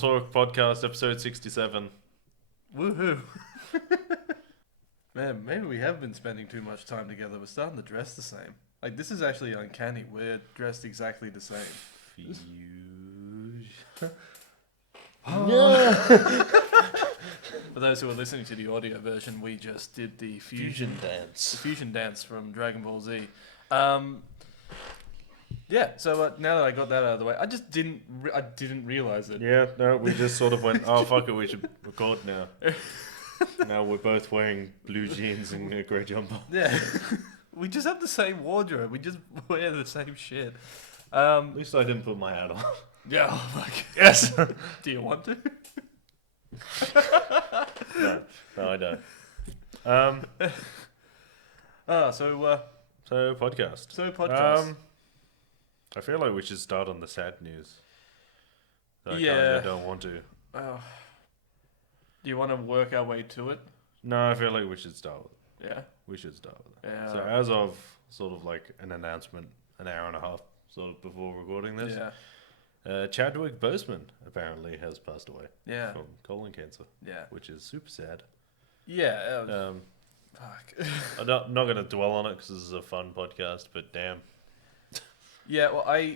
Talk Podcast, episode 67. Woohoo! Man, maybe we have been spending too much time together. We're starting to dress the same. Like, this is actually uncanny. We're dressed exactly the same. Fusion. For those who are listening to the audio version, we just did the fusion dance. The fusion dance from Dragon Ball Z. Yeah, so now that I got that out of the way, I just didn't realize it. Yeah, no, we just sort of went, oh, fuck it, we should record now. Now we're both wearing blue jeans and a grey jumper. Yeah. We just have the same wardrobe. We just wear the same shit. At least I didn't put my hat on. Yeah, oh, fuck. Yes. Do you want to? No, I don't. So podcast. I feel like we should start on the sad news. I kinda don't want to. Do you want to work our way to it? No, I feel like we should start with it. Yeah. We should start with it. Yeah. So as of sort of like an announcement an hour and a half sort of before recording this, Chadwick Boseman apparently has passed away from colon cancer. Yeah. Which is super sad. Yeah. Fuck. I'm not going to dwell on it because this is a fun podcast, but damn. Yeah, well,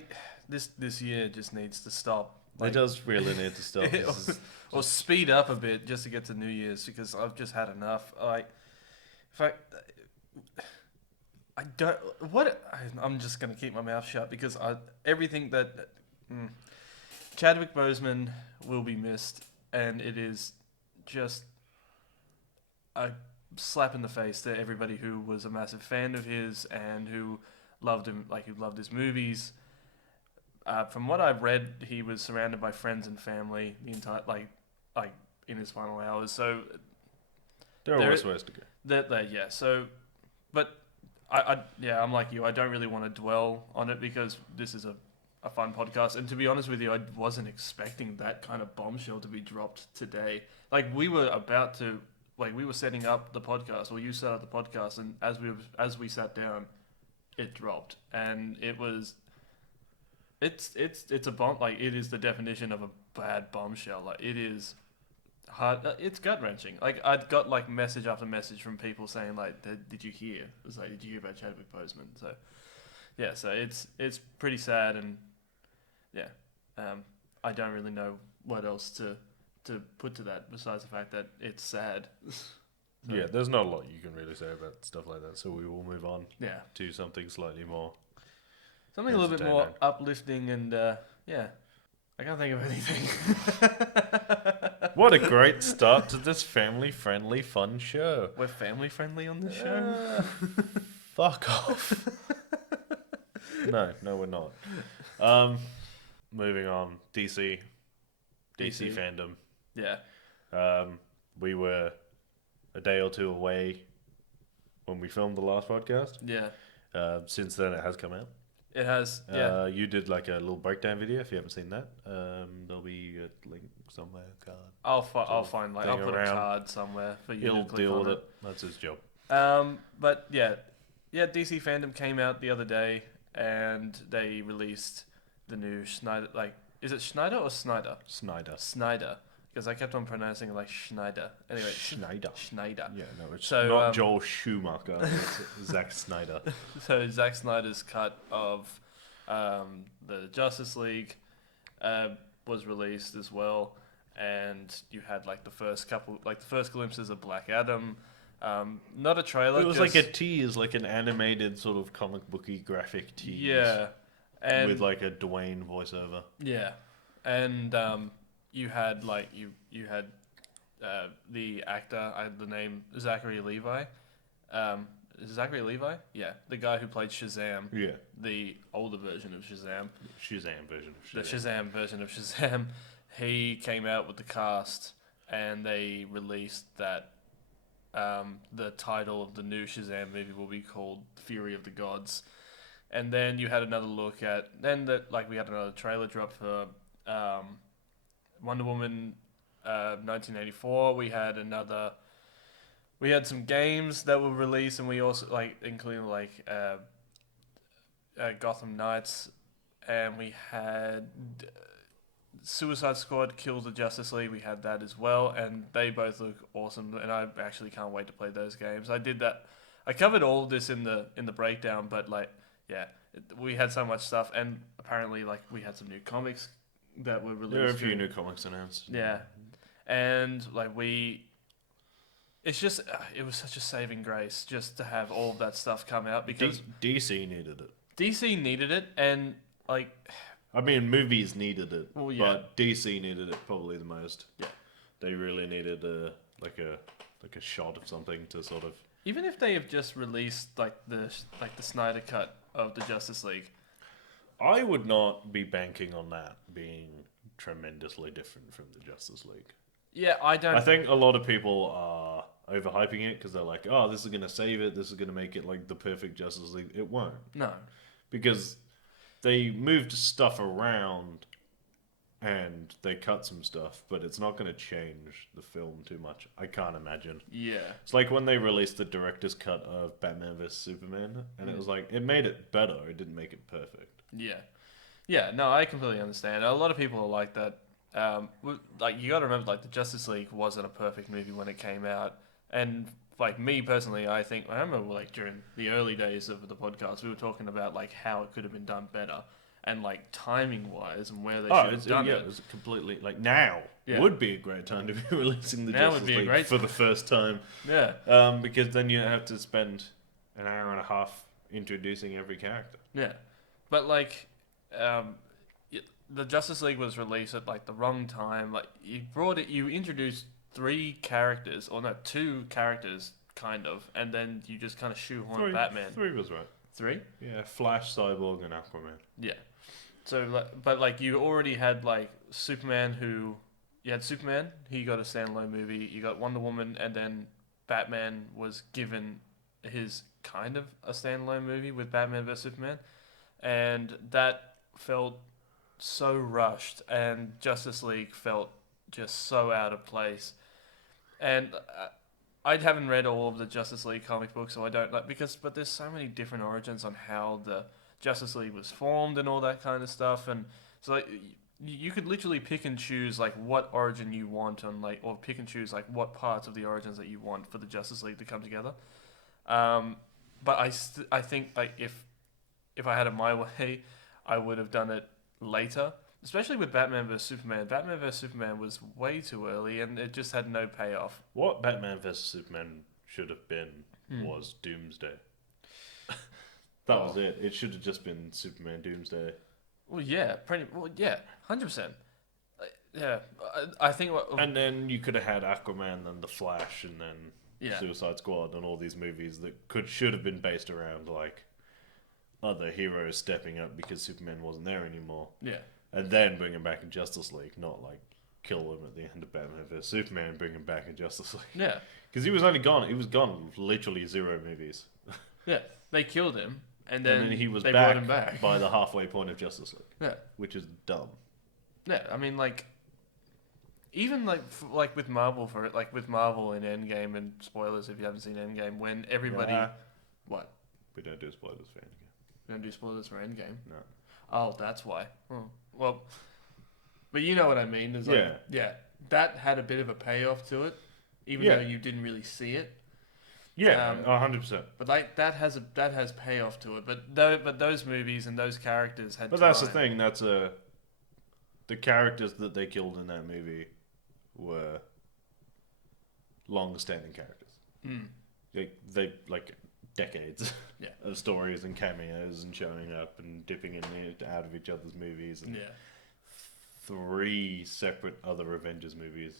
this year just needs to stop. Like, it does really need to stop. Or speed up a bit just to get to New Year's because I've just had enough. I'm just gonna keep my mouth shut because everything that Chadwick Boseman will be missed, and it is just a slap in the face to everybody who was a massive fan of his and who loved him, like who loved his movies. From what I've read, he was surrounded by friends and family the entire like in his final hours. So there are always ways to go. Yeah. So, but I'm like you. I don't really want to dwell on it because this is a fun podcast. And to be honest with you, I wasn't expecting that kind of bombshell to be dropped today. Like we were setting up the podcast, or you set up the podcast, and as we sat down, it dropped, and it was. It's a bomb. Like it is the definition of a bad bombshell. Like it is hard. It's gut wrenching. Like I'd got like message after message from people saying like, "Did you hear?" It was like, "Did you hear about Chadwick Boseman?" So yeah, so it's pretty sad, and yeah, I don't really know what else to put to that besides the fact that it's sad. So, yeah, there's not a lot you can really say about stuff like that. So we will move on. Yeah. To something slightly more. Something a little bit more uplifting and, I can't think of anything. What a great start to this family-friendly, fun show. We're family-friendly on this show? Fuck off. No, we're not. Moving on, DC Fandom. Yeah. We were a day or two away when we filmed the last podcast. Yeah. Since then, it has come out. It has, yeah. You did like a little breakdown video. If you haven't seen that, there'll be a link somewhere. Card. I'll find I'll put a card somewhere for you. He'll deal with it. That's his job. But yeah, DC Fandom came out the other day, and they released the new Snyder. Like, is it Snyder or Snyder? Snyder. Because I kept on pronouncing it like Schneider. Anyway, Schneider. Yeah, no, it's not Joel Schumacher. It's Zack Snyder. So Zack Snyder's cut of the Justice League was released as well, and you had like the first glimpses of Black Adam. Not a trailer. It was like a tease, like an animated sort of comic booky graphic tease. Yeah, and with like a Dwayne voiceover. Yeah, and you had like you had the actor, I had the name Zachary Levi. Is it Zachary Levi? Yeah, the guy who played Shazam. Yeah, the older version of Shazam. The Shazam version of Shazam. He came out with the cast, and they released that the title of the new Shazam movie will be called Fury of the Gods. And then you had another look at we had another trailer drop for Wonder Woman 1984. We had some games that were released, and we also including Gotham Knights, and we had Suicide Squad Kills the Justice League, we had that as well, and they both look awesome, and I actually can't wait to play those games. I did that. I covered all of this in the breakdown, but like, yeah, we had so much stuff, and apparently, like, we had some new comics that were released. There are a few new comics announced. Yeah, and like it's just it was such a saving grace just to have all of that stuff come out because DC needed it. DC needed it, and like, I mean, movies needed it, well, yeah. but DC needed it probably the most. Yeah, they really needed a shot of something to sort of. Even if they have just released like the Snyder cut of the Justice League, I would not be banking on that being tremendously different from the Justice League. Yeah, I don't. I think a lot of people are overhyping it because they're like, "Oh, this is gonna save it. This is gonna make it like the perfect Justice League." It won't. No, because they moved stuff around and they cut some stuff, but it's not going to change the film too much. I can't imagine. Yeah. It's like when they released the director's cut of Batman vs Superman, and it was like, it made it better. It didn't make it perfect. Yeah. Yeah, no, I completely understand. A lot of people are like that. Like, you got to remember, like, the Justice League wasn't a perfect movie when it came out. And, like, me personally, I remember, like, during the early days of the podcast, we were talking about, like, how it could have been done better. And, like, timing-wise and where they should have done it. Yeah, it was completely... Like, now would be a great time to be releasing the Justice League for the first time. Yeah. Because then you have to spend an hour and a half introducing every character. Yeah. But, like, the Justice League was released at, like, the wrong time. Like, you introduced two characters, kind of, and then you just kind of shoehorned Batman. 3 was right. 3? Yeah, Flash, Cyborg, and Aquaman. Yeah. So, but like, you already had like Superman, you had Superman. He got a standalone movie. You got Wonder Woman, and then Batman was given his kind of a standalone movie with Batman vs Superman, and that felt so rushed, and Justice League felt just so out of place, and. I haven't read all of the Justice League comic books, so I don't like but there's so many different origins on how the Justice League was formed and all that kind of stuff, and so like you could literally pick and choose like what origin you want or pick and choose like what parts of the origins that you want for the Justice League to come together. But I think like if I had it my way, I would have done it later. Especially with Batman vs Superman. Batman vs Superman was way too early, and it just had no payoff. What Batman vs Superman should have been was Doomsday. That was it. It should have just been Superman Doomsday. Well, yeah, 100%. Yeah, I think. And then you could have had Aquaman and the Flash, and then Suicide Squad, and all these movies that should have been based around like other heroes stepping up because Superman wasn't there anymore. Yeah. And then bring him back in Justice League, not like kill him at the end of Batman vs Superman and bring him back in Justice League. Yeah. Because he was only gone. He was gone literally 0 movies. Yeah. They killed him, and then he was brought him back by the halfway point of Justice League. Yeah. Which is dumb. Yeah. I mean, like, even like with Marvel with Marvel in Endgame, and spoilers if you haven't seen Endgame, when everybody, what? We don't do spoilers for Endgame. We don't do spoilers for Endgame. No. Oh, that's why. Oh. Well, but you know what I mean. There's that had a bit of a payoff to it, even though you didn't really see it. Yeah, 100%. But like that has payoff to it. But those movies and those characters had. But that's the thing. That's the characters that they killed in that movie were long-standing characters. They like decades of stories and cameos and showing up and dipping in and out of each other's movies and 3 separate other Avengers movies.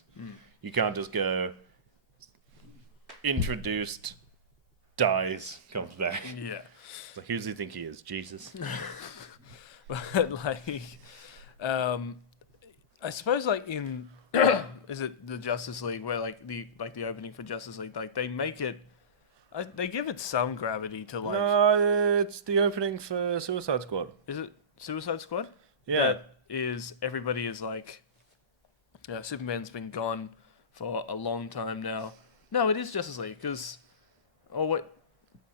You can't just go introduced, dies, comes back. Yeah. Like, who does he think he is? Jesus? But like, I suppose like in is it the Justice League where like the opening for Justice League, like they make it. They give it some gravity to like. No, it's the opening for Suicide Squad. Is it Suicide Squad? Yeah. Everybody is like, Superman's been gone for a long time now. No, it is Justice League because, wait.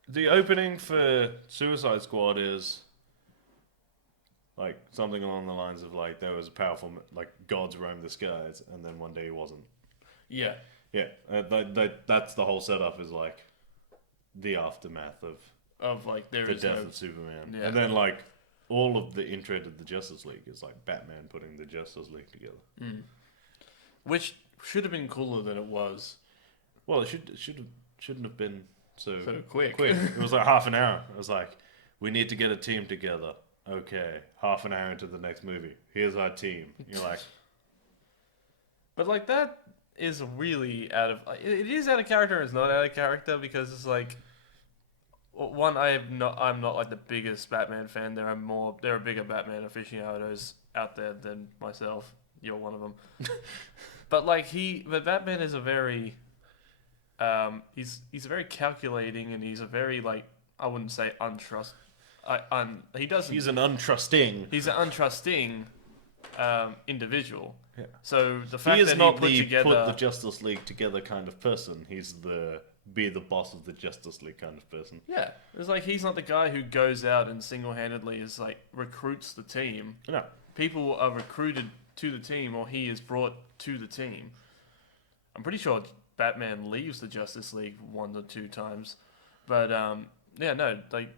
The opening for Suicide Squad is Like something along the lines of like there was a powerful like gods roam the skies, and then one day he wasn't. Yeah. Yeah, that's the whole setup is like the aftermath of like the death of Superman, and then like all of the intro to the Justice League is like Batman putting the Justice League together, which should have been cooler than it was. Well, it shouldn't have been so quick. It was like half an hour. It was like, we need to get a team together. Okay, half an hour into the next movie, here's our team. You're like, but like that is really out of it is out of character. And it's not out of character because it's like. One, I'm not like the biggest Batman fan. There are bigger Batman aficionados out there than myself. You're one of them. But Batman is a very, he's very calculating, and he's a very like, I wouldn't say he doesn't. He's an untrusting. He's an untrusting individual. Yeah. So the fact he is that not he put the Justice League together kind of person. He's be the boss of the Justice League kind of person. Yeah, it's like he's not the guy who goes out and single-handedly is like recruits the team. No, people are recruited to the team, or he is brought to the team. I'm pretty sure Batman leaves the Justice League 1 or 2 times, but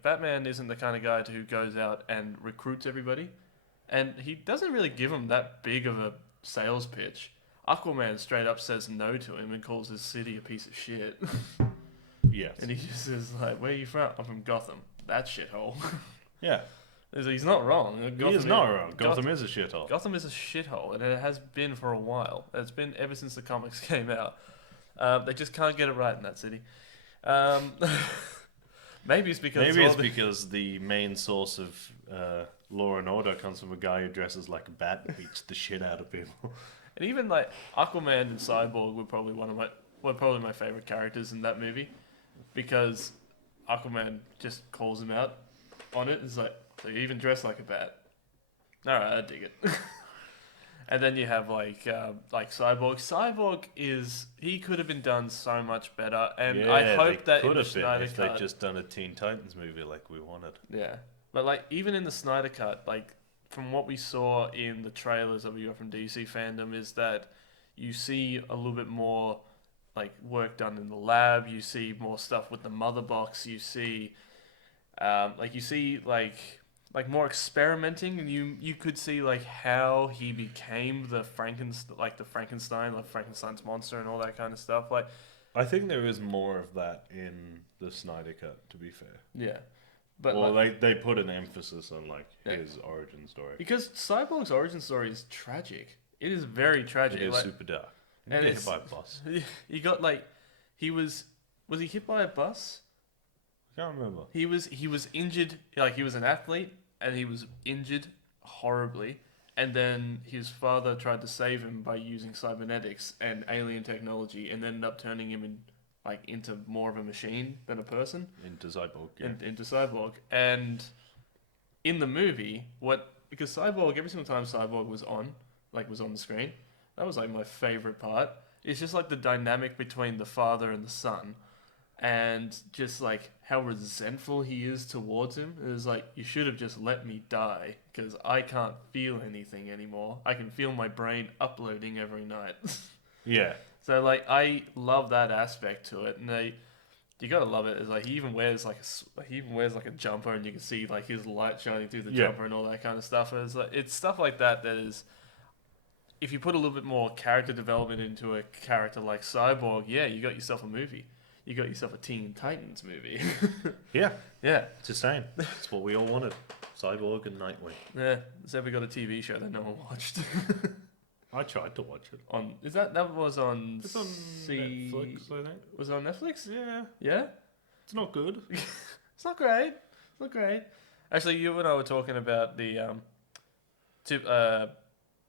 Batman isn't the kind of guy who goes out and recruits everybody, and he doesn't really give them that big of a sales pitch. Aquaman straight up says no to him and calls his city a piece of shit. Yes. And he just says, like, where are you from? I'm from Gotham. That shithole. Yeah. He's not wrong. He is not wrong. Gotham is a shithole. Gotham is a shithole, and it has been for a while. It's been ever since the comics came out. They just can't get it right in that city. Maybe it's because the main source of law and order comes from a guy who dresses like a bat and beats the shit out of people. And even like Aquaman and Cyborg were probably my favorite characters in that movie, because Aquaman just calls him out on it. It's like, so you even dress like a bat. All right, I dig it. And then you have like Cyborg. Cyborg he could have been done so much better, and I hope that in the Snyder cut, they'd just done a Teen Titans movie like we wanted. Yeah, but like even in the Snyder cut, like from what we saw in the trailers that we got from DC Fandom, is that you see a little bit more like work done in the lab. You see more stuff with the mother box. You see, more experimenting, and you could see like how he became the Frankenstein, like Frankenstein's monster and all that kind of stuff. Like, I think there is more of that in the Snyder cut, to be fair. Yeah. But they put an emphasis on his origin story, because Cyborg's origin story is tragic. It is very tragic. It is super dark. He got hit by a bus. He got was he hit by a bus? I can't remember. He was injured. Like, he was an athlete and he was injured horribly. And then his father tried to save him by using cybernetics and alien technology, and ended up turning him into more of a machine than a person. Into Cyborg, yeah. Into Cyborg. And in the movie, because Cyborg, every single time Cyborg was on the screen, that was like my favorite part. It's just like the dynamic between the father and the son, and just like how resentful he is towards him. It was like, you should have just let me die, because I can't feel anything anymore. I can feel my brain uploading every night. Yeah. So like, I love that aspect to it, and you gotta love it. Is like, he even wears like a jumper, and you can see like his light shining through the jumper and all that kind of stuff. And it's stuff like that is, if you put a little bit more character development into a character like Cyborg, yeah, you got yourself a movie. You got yourself a Teen Titans movie. Yeah. Yeah. It's the same. It's what we all wanted. Cyborg and Nightwing. Yeah. So we got a TV show that no one watched. I tried to watch it. That was on... It's on Netflix, I think. Was it on Netflix? Yeah. Yeah? It's not good. It's not great. It's not great. Actually, you and I were talking about the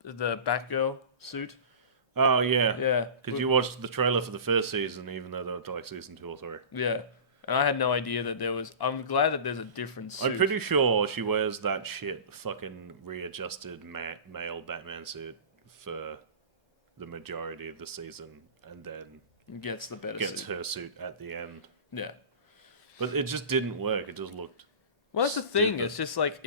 Batgirl suit. Oh, yeah. Yeah. Because you watched the trailer for the first season, even though they were like season 2 or 3. Yeah. And I had no idea that there was... I'm glad that there's a different suit. I'm pretty sure she wears that fucking readjusted male Batman suit for the majority of the season, and then gets her suit at the end. Yeah. But it just didn't work. It just looked... Well, that's the thing. It's just like...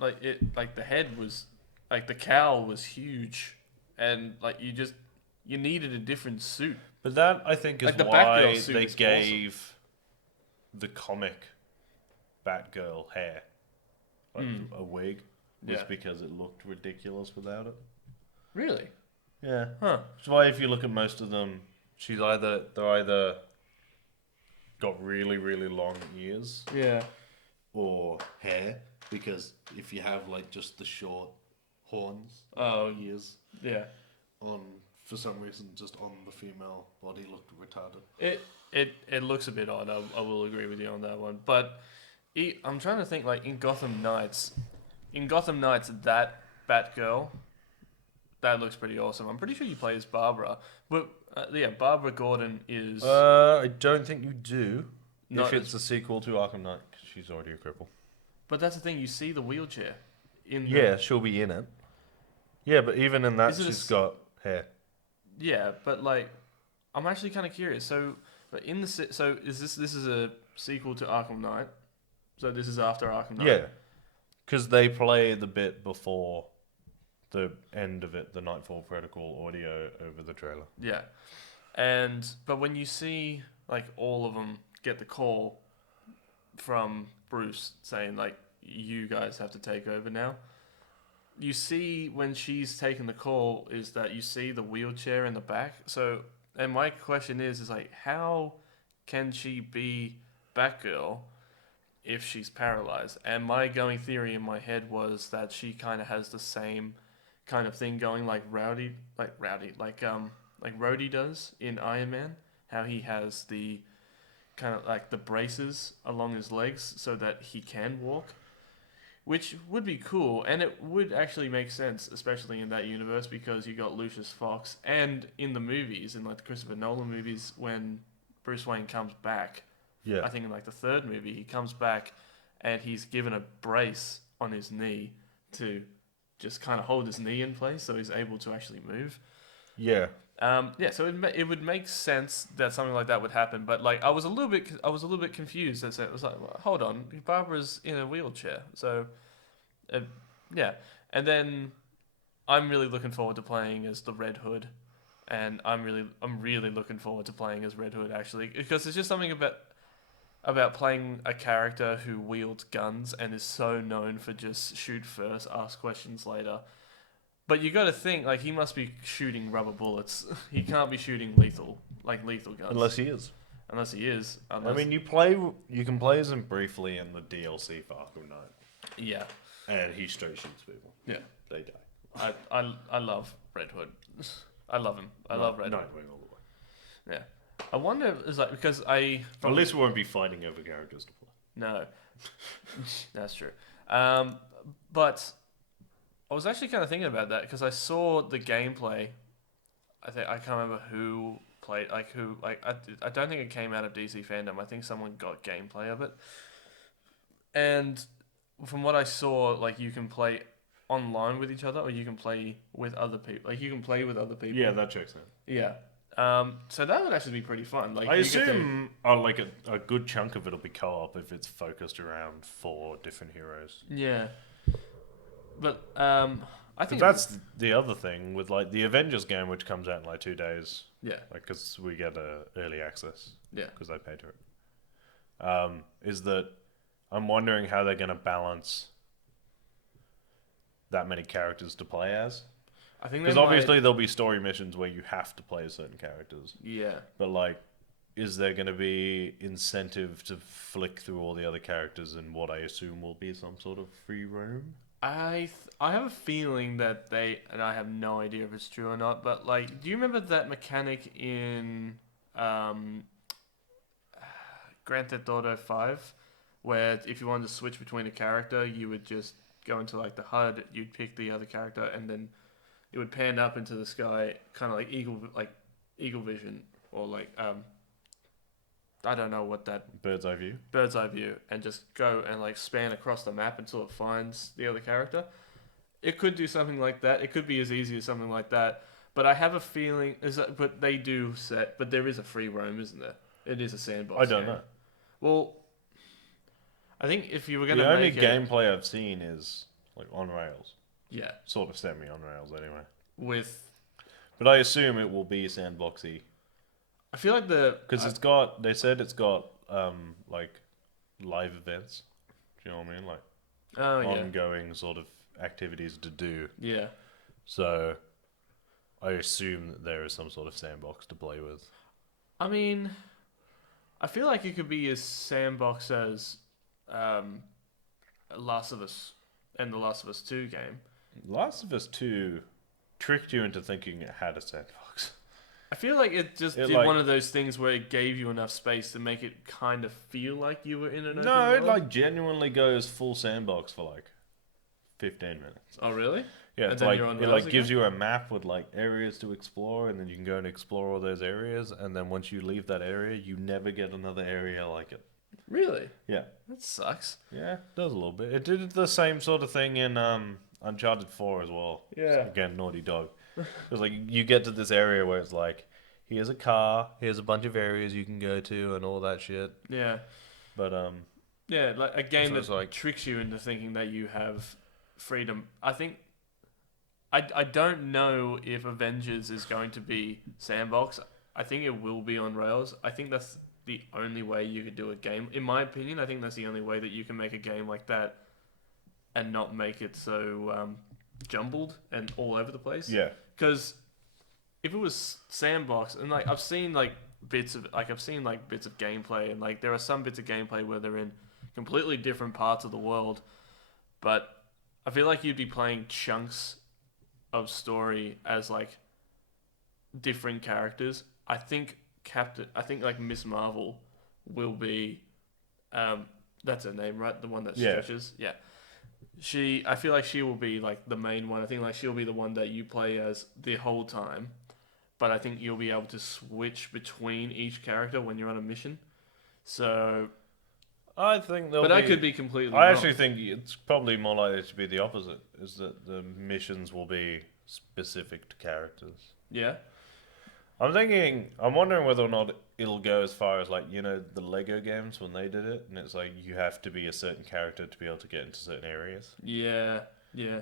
like the head was, like the cowl was huge, and like you needed a different suit. But that, I think, is like the why suit they is gave awesome. the comic Batgirl hair, like a wig, was because it looked ridiculous without it. Really? Yeah. Huh. That's why if you look at most of them, they're either got really, really long ears. Yeah. Or hair, because if you have like just the short horns, ears. Yeah. For some reason, just on the female body looked retarded. It looks a bit odd. I will agree with you on that one. But I'm trying to think, like in Gotham Knights, that Batgirl, that looks pretty awesome. I'm pretty sure you play as Barbara. But Barbara Gordon is. I don't think you do. If it's a sequel to Arkham Knight, because she's already a cripple. But that's the thing. You see the wheelchair. She'll be in it. Yeah, but even in that, she's got hair. Yeah, but like, I'm actually kind of curious. So, but is this is a sequel to Arkham Knight? So this is after Arkham Knight. Yeah, because they play the bit before the end of it, the Nightfall Protocol audio over the trailer. Yeah, but when you see like all of them get the call from Bruce saying like, you guys have to take over now. You see when she's taking the call is that you see the wheelchair in the back. So, and my question is like, how can she be Batgirl if she's paralyzed? And my going theory in my head was that she kind of has the same kind of thing going like Rhodey does in Iron Man. How he has the kind of like the braces along his legs so that he can walk, which would be cool, and it would actually make sense, especially in that universe, because you got Lucius Fox, and in the movies, in like the Christopher Nolan movies, when Bruce Wayne comes back, I think in like the third movie, he comes back and he's given a brace on his knee to just kind of hold his knee in place so he's able to actually move. Yeah. So it would make sense that something like that would happen, but like I was a little bit confused. It was like, well, hold on, Barbara's in a wheelchair, so and then I'm really looking forward to playing as the Red Hood, and I'm really looking forward to playing as Red Hood actually, because there's just something about playing a character who wields guns and is so known for just shoot first, ask questions later. But you got to think, like, he must be shooting rubber bullets. He can't be shooting lethal guns. Unless he is. I mean, you can play as him briefly in the DLC for Arkham Knight. Yeah. And he straight shoots people. Yeah. They die. I love Red Hood. I love him. I love Red Hood. Nightwing all the way. Yeah. I wonder, is like, because I... At least we won't be fighting over characters to play. No. That's true. But... I was actually kind of thinking about that because I saw the gameplay. I can't remember who played, I don't think it came out of DC Fandom. I think someone got gameplay of it. And from what I saw, like, you can play online with each other, or you can play with other people. Like, you can play with other people. Yeah, that checks out. Yeah. So that would actually be pretty fun. Like, I assume like a good chunk of it'll be co-op if it's focused around 4 different heroes. Yeah. But I think that's the other thing with like the Avengers game, which comes out in like 2 days. Yeah, like because we get early access. Yeah, because I paid for it. Is that I'm wondering how they're going to balance that many characters to play as. I think because obviously there'll be story missions where you have to play as certain characters. Yeah, but like, is there going to be incentive to flick through all the other characters in what I assume will be some sort of free roam? I have a feeling that and I have no idea if it's true or not, but like, do you remember that mechanic in Grand Theft Auto 5, where if you wanted to switch between a character, you would just go into like the HUD, you'd pick the other character, and then it would pan up into the sky, kind of like eagle vision, or like I don't know what that... Bird's eye view? Bird's eye view, and just go and like span across the map until it finds the other character. It could do something like that. It could be as easy as something like that. But I have a feeling... But they do set... But there is a free roam, isn't there? It is a sandbox I don't know. Well, I think if you were going to make the only gameplay I've seen is like on rails. Yeah. Sort of semi on rails anyway. But I assume it will be sandboxy. I feel like because they said it's got like live events. Do you know what I mean? Like ongoing sort of activities to do. Yeah. So I assume that there is some sort of sandbox to play with. I mean, I feel like it could be as sandbox as Last of Us and the Last of Us 2 game. Last of Us 2 tricked you into thinking it had a sandbox. I feel like it did one of those things where it gave you enough space to make it kind of feel like you were in an open world. It like genuinely goes full sandbox for like 15 minutes. Oh, really? Yeah, it's like it like gives you a map with like areas to explore, and then you can go and explore all those areas, and then once you leave that area, you never get another area like it. Really? Yeah. That sucks. Yeah, it does a little bit. It did the same sort of thing in Uncharted 4 as well. Yeah. So again, Naughty Dog. It's like you get to this area where it's like, here's a car, here's a bunch of areas you can go to, and all that shit. Yeah. But yeah, like a game that like tricks you into thinking that you have freedom. I think I don't know if Avengers is going to be sandbox. I think it will be on rails. I think that's the only way you could do a game. In my opinion, I think that's the only way that you can make a game like that and not make it so jumbled and all over the place. Yeah. Because if it was sandbox, and like I've seen bits of gameplay, and like there are some bits of gameplay where they're in completely different parts of the world, but I feel like you'd be playing chunks of story as like different characters. I think like Miss Marvel will be that's her name, right? The one that stretches. Yeah. I feel like she will be like the main one. I think like she'll be the one that you play as the whole time. But I think you'll be able to switch between each character when you're on a mission. So I think I could be completely I wrong. actually think it's probably more likely to be the opposite, is that the missions will be specific to characters. Yeah. I'm wondering whether or not it'll go as far as like, you know, the Lego games when they did it, and it's like you have to be a certain character to be able to get into certain areas. Yeah, yeah.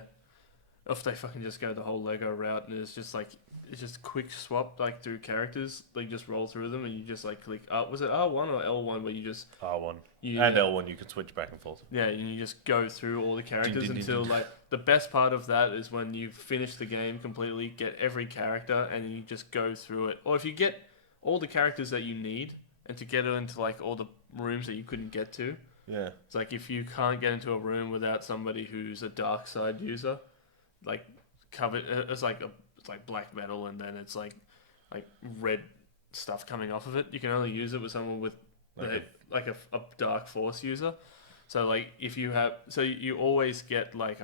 Or if they fucking just go the whole Lego route and it's just quick swap like through characters, like just roll through them and you just like click up. Was it R1 or L1 where you just R1 and L1 you can switch back and forth. Yeah, and you just go through all the characters until like the best part of that is when you finish the game completely, get every character and you just go through it. Or if you get all the characters that you need and to get into like all the rooms that you couldn't get to. Yeah. It's like if you can't get into a room without somebody who's a dark side user, like covered, it's like black metal, and then it's like red stuff coming off of it. You can only use it with someone with a dark force user. So like if you have, so you always get like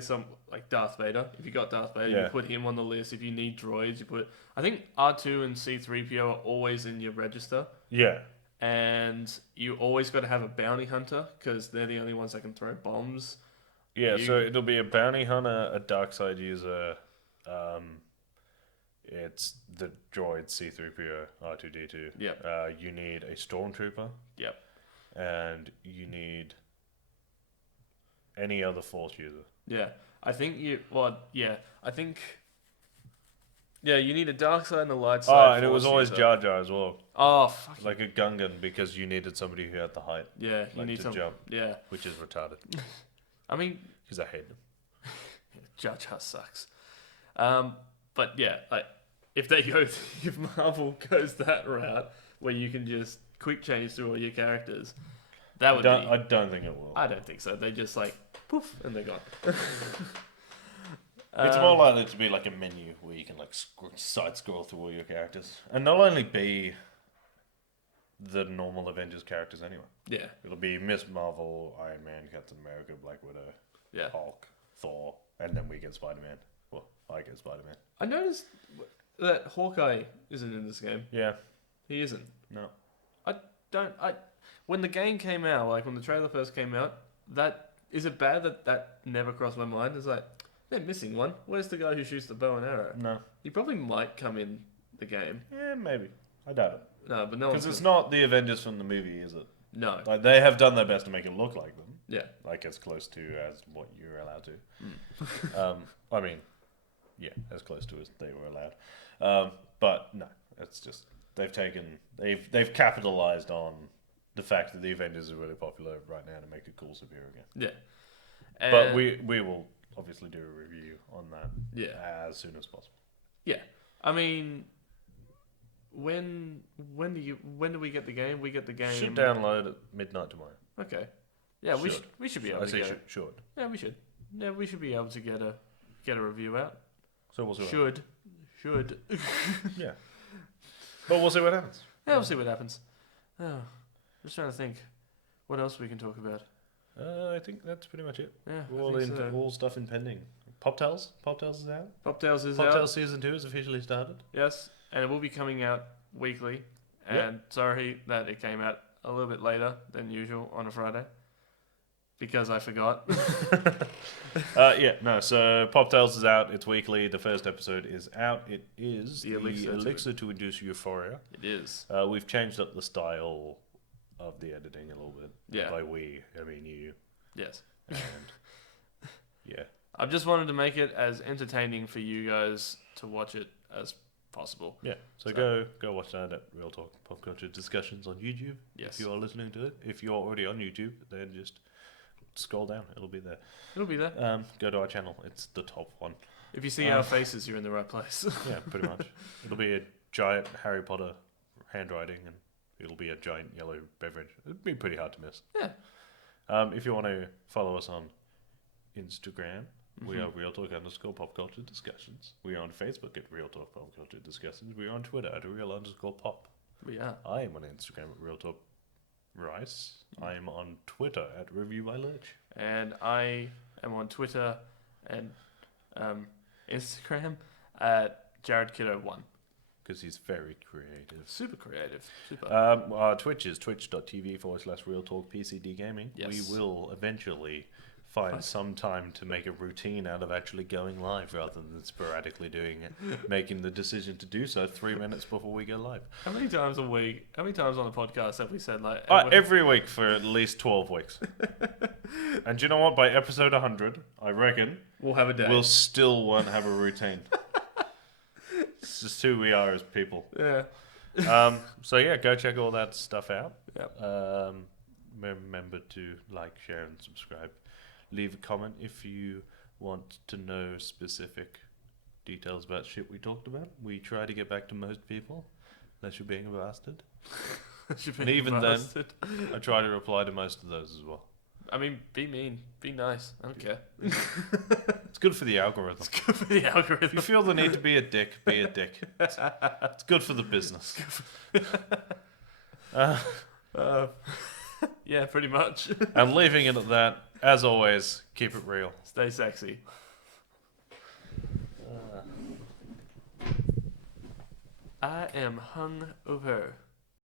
some like Darth Vader. If you got Darth Vader, you put him on the list. If you need droids, you put. I think R2 and C-3PO are always in your register. Yeah. And you always got to have a bounty hunter because they're the only ones that can throw bombs. Yeah, so it'll be a bounty hunter, a dark side user. It's the droid C-3PO, R2-D2. Yep. You need a stormtrooper. Yep. And you need any other force user. Yeah. you need a dark side and a light side. Oh, and it was always Jar Jar as well. Oh, fuck. Like a Gungan, because you needed somebody who had the height. Yeah, you need to jump. Yeah. Which is retarded. I mean... Because I hate them. Jar Jar sucks. But yeah, like if Marvel goes that route where you can just quick change through all your characters, I don't think it will. I don't think so. They just like poof and they're gone. It's more likely to be like a menu where you can like side scroll through all your characters, and not only be the normal Avengers characters anyway. Yeah, it'll be Miss Marvel, Iron Man, Captain America, Black Widow, Hulk, Thor, and then we get Spider-Man. Well, I get Spider-Man. I noticed that Hawkeye isn't in this game. Yeah, he isn't. No, when the game came out, like when the trailer first came out, is it bad that never crossed my mind? It's like, they're missing one. Where's the guy who shoots the bow and arrow? No. He probably might come in the game. Yeah, maybe. I doubt it. No, but no. Because it's not the Avengers from the movie, is it? No. Like, they have done their best to make it look like them. Yeah. Like as close to as what you're allowed to. I mean, yeah, as close to as they were allowed. But no, it's just they've capitalized on the fact that the Avengers are really popular right now to make a cool superhero game. Yeah. And but we will obviously do a review on that as soon as possible. Yeah. I mean, when do we get the game? We get the game. Should download at midnight tomorrow. Okay. Yeah, we should be able to get it. Should. Yeah, we should. Yeah, we should be able to get a review out. So we'll see. Should. Yeah. But we'll see what happens. Yeah, we'll see what happens. Oh, just trying to think, what else we can talk about. I think that's pretty much it. Yeah, all stuff impending. Poptails is out. Poptails is out. Poptails season 2 has officially started. Yes, and it will be coming out weekly. And sorry that it came out a little bit later than usual on a Friday. Because I forgot. So Poptails is out. It's weekly. The first episode is out. It is the elixir to induce euphoria. It is. We've changed up the style of the editing a little bit. Yeah. By we, I mean you. Yes. And yeah. I've just wanted to make it as entertaining for you guys to watch it as possible. Yeah. So go watch that at Real Talk Pop Culture Discussions on YouTube. Yes. If you are listening to it. If you're already on YouTube, then just scroll down. It'll be there. Go to our channel. It's the top one. If you see our faces, you're in the right place. Yeah, pretty much. It'll be a giant Harry Potter handwriting, and it'll be a giant yellow beverage. It'd be pretty hard to miss. Yeah. If you want to follow us on Instagram, we are Real Talk _Pop Culture Discussions. We are on Facebook at Real Talk Pop Culture Discussions. We are on Twitter at Real _Pop. We are. I am on Instagram at Real Talk Rice. I am on Twitter at Review by Lurch. And I am on Twitter and Instagram at JaredKiddo1. Because he's very creative. Super creative. Super. Our Twitch is twitch.tv/Real Talk PCD Gaming. Yes. We will eventually find some time to make a routine out of actually going live rather than sporadically doing it, making the decision to do so 3 minutes before we go live. How many times on the podcast have we said like... Every week for at least 12 weeks. And do you know what? By episode 100, I reckon... We'll have a day. We'll still won't have a routine. It's just who we are as people. Yeah. So yeah, go check all that stuff out. Yeah. Remember to like, share, and subscribe. Leave a comment if you want to know specific details about shit we talked about. We try to get back to most people, unless you're being a bastard. And even then, I try to reply to most of those as well. I mean, be mean, be nice. I don't care. It's good for the algorithm. It's good for the algorithm. If you feel the need to be a dick, be a dick. It's good for the business. Yeah, pretty much. And leaving it at that, as always, keep it real. Stay sexy. I am hung over.